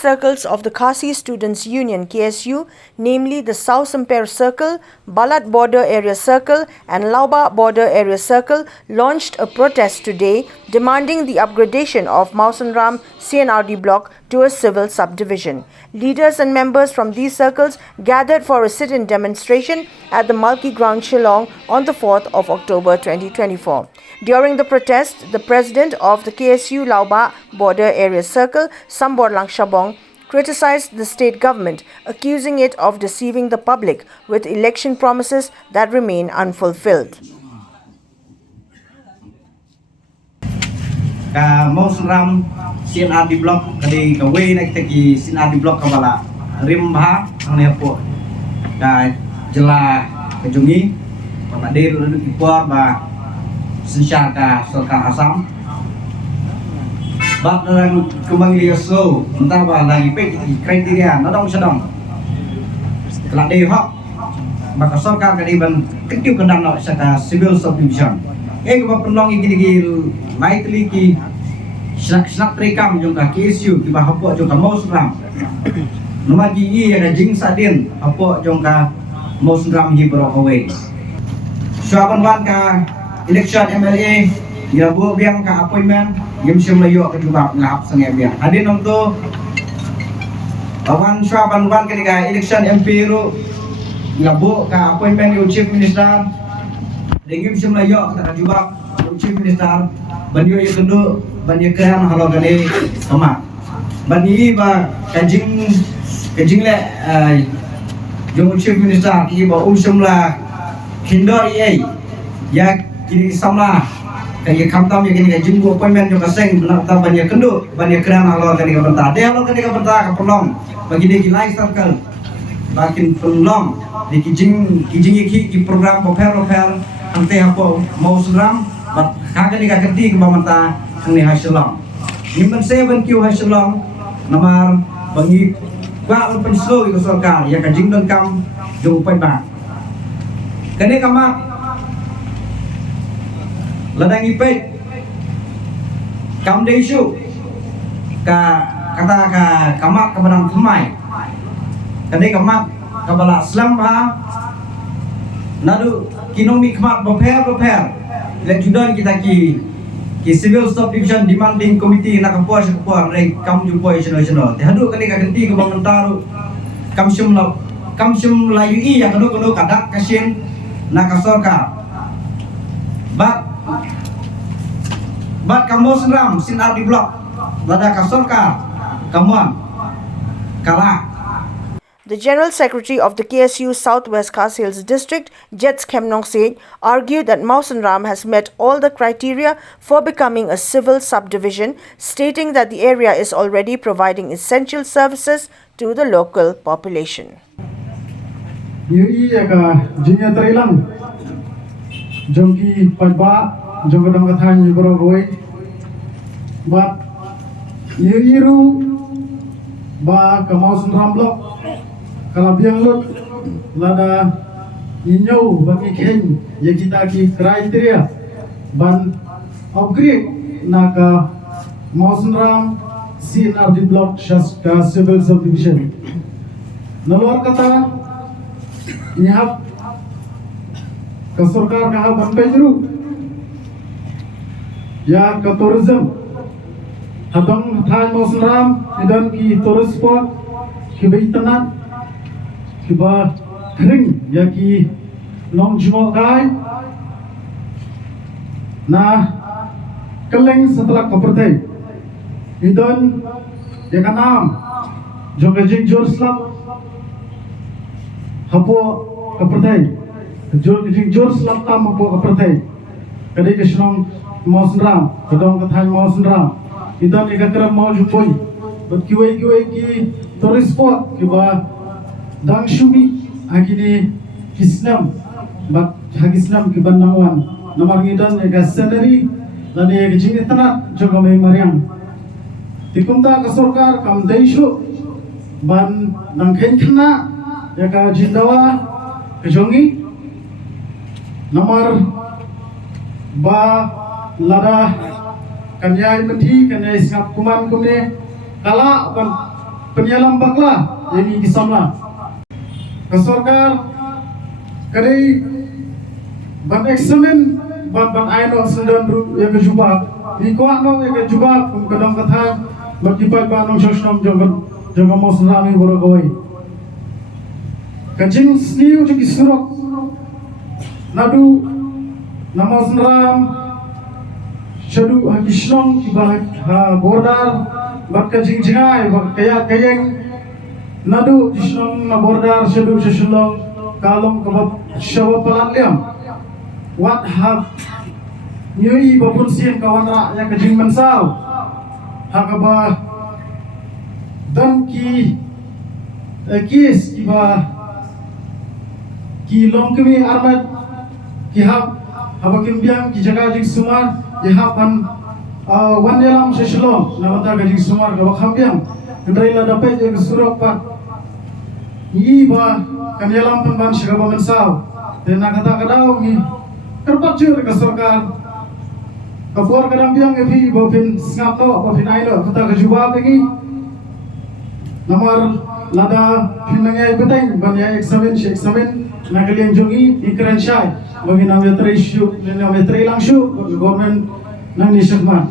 circles of the Khasi Students' Union KSU, namely the South Semper Circle, Balat Border Area Circle and Lauba Border Area Circle, launched a protest today demanding the upgradation of Mausanram CNRD block to a civil subdivision. Leaders and members from these circles gathered for a sit-in demonstration at the Malki Ground, Shillong on the 4th of October 2024. During the protest, the president of the KSU Lauba Border Area Circle, Sambor Langshabong, criticized the state government, accusing it of deceiving the public with election promises that remain unfulfilled. Mausanram CNRD block kali kawe nak tegi CNRD block kabala rimba ang nepo ka jela kejungi pada dir dipor ba sensya ka Sarkar Assam bab dalam kembang liaso entah ba lagi pe kriteria nó đông sedang kelak deh hok maka Sarkar kali ban ketiu kendang no saka civil subdivision ko pendong iki mai tli ki snap rekam jong ka KSU ki ba hapo jong ka Mausanram namaji i ya jing sadin hapo jong ka Mausanram hi bro awe syaban wan ka election MLA ya bu biang ka appointment yem sim layo ka juga ngap sange biang hadin om to awan syaban wan ka election MP ru ngabu ka appointment yo chief minister dengim sim layo ka juga chief minister banyo ye kendu banyo keran halo gane sama bani ba kajing le jong chief minister ki ba umsumla kindor ye ya kini samla kaya kamtam ye kini kajing go appointment jo kaseng ta banyo kendu banyo keran halo gane ka benta de halo gane ka benta ka pelong bagi de kilai circle bakin pelong de kijing ki program proper ante hapo Mausanram bat kagani ka kerti ke bamanta ni hasilong nimban 7 Q hasilong namar bangi ba pen slow ko Sarkar ya kajing don kam jo pai ba kane kamat ladang ipe kam desu ka kata ka kamat ka badang thmai kane kamat ka bala slam ha nadu kinomi kamat prepare let judan kita ki civil subdivision demanding committee nak kapuas rei kam jumpo national te hadu kali ka genti ke bamentaru kam sum layu i ya kanu kadak kasin nak ka Sarkar bat kam Mausanram CNRD block lada ka Sarkar kamuan kala. The General Secretary of the KSU Southwest Khasi Hills District, Jets Khemnong Singh, argued that Mausanram has met all the criteria for becoming a civil subdivision, stating that the area is already providing essential services to the local population. Yui ka jinya terilang jongki pajba jongkodang kathan yugoro goi but yuiru ba ka Mausanram block kalabiang lot lada inyau bagi ken ya kita ki kriteria ban upgrade naka Mausanram CNRD block ka civil subdivision nalor kata nyap ka Sarkar ka ban pejru ya ka tourism habang than Mausanram idan ki tourist spot ki baitanan kiba kering yaki long jumo kai na keleng setelah kepertai idon ya kanam jogajing jorslap hapo kepertai jogajing jorslap tam hapo kepertai kadai kesenong Mausanram kadang kathan Mausanram idon ikakram mau jumpoi but kiwai ki tourist spot kiba dang shumi akini kisnam bat hagisnam ki bannawan namar ngidan ega scenery dan ega jini tanat joga mai mariam tikumta ka Sarkar kam deisho ban nang khenkhna ega jindawa kejongi namar ba lada kanyai mati kanyai singap kuman kumne kala ban penyalam bakla ini kisamla kesorkar kadai ban eksamen ban aino sendan ru ya kejuba ni ko no ya kejuba kum kadang katha bagi pai banong sosnom joga moslami borogoi kajing sniu jiki surok nadu namosram shadu hakishnong kibah bordar bat kajing jingai bat kayeng nadu kishnong na bordar shadu shishulong kalom kabab shawa palatliam wat hab nyui babun sien kawan ra ya kajing mensau hakaba dan ki kis kiba ki long kemi armat ki habakim biang ki jaga jing sumar ki hapan wan dalam seslo namata ka jing sumar ka bakham biang kendrai la dapat je surok pat ni ba kan dalam pan shigaba mensau tena kata kadau ni terpat jur ka sarkar kapur kadang biang epi bopin ngap no bopin ailo kata ka juba pengi nomor lada pinangai beteng banya eksamen nagaliang jongi ikran syai bagi nama terisyu nama teri langsung government nang nisakman